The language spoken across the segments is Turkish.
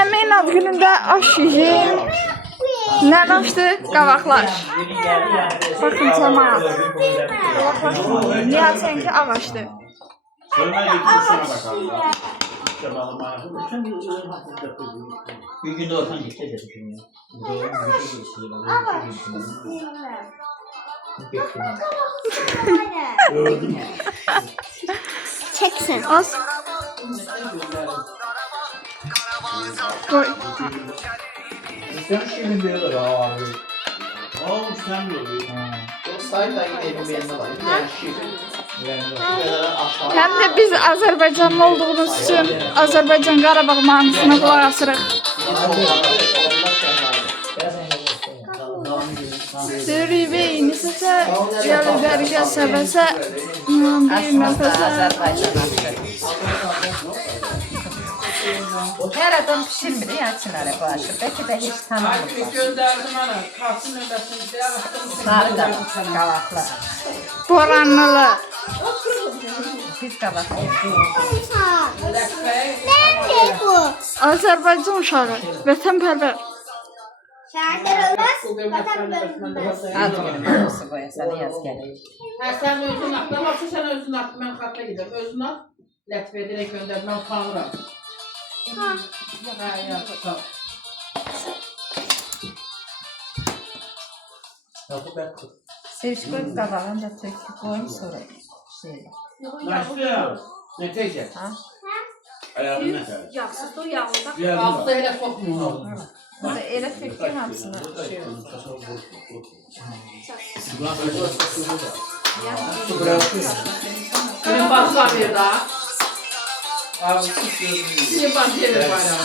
Emin ad günündə aş yiyeyim. Nə açdı? Qavaqlar. Baxın cəmaat. Qavaqlar. Niyəçənki ağaçdır. Bir günde olsan gideceğiz şimdi. Çeksin. Az. Koy. Sen şimdi diyorlar abi. Aa sen de oluyor. O sayda gidelim benim var. Yani şimdi. Həm də biz Azərbaycanlı olduğumuz üçün Azərbaycan Qarabağ mahnısına qulaq asırıq. Sürübeyni səsə, gəli bərgə səbəsə, bir nəfəsə. Her adam pişirmir ya Çınar'a bu aşı. Belki de hiç tanımır. Gönderdim ana. Kalsın ödesin diye baktım. Sarı da kavaklı. Boranlılı. Biz kavaklı. Nerede bu? Azərbaycan uşağı, vətənpərvər. Şarkılar olmaz. Vatan bölümünde. Ad günü olsun bu sana yaz gelir. Ha sen özün at. Ne varsa sen özün at. Ben hatta giderim. Özün at. Latviye direkt gönder. Ben utanırım. Ha ya. Tamam. Seviş koyup kavağını da töküp koyayım sonra şeyle. Başlıyor. Ne teyze? Ha? Ayağını ne kadar? Yaxşıdır, o yağında. Altı hele sokmuyor. Burada ele töküyor hamsını. Su bırakıyor. Benim başlar bir daha. Şimdi baş yerim bayram.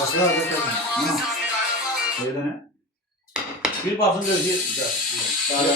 Başlar da kadın. Öyle ne? Bir basın gözü. Sağ ol.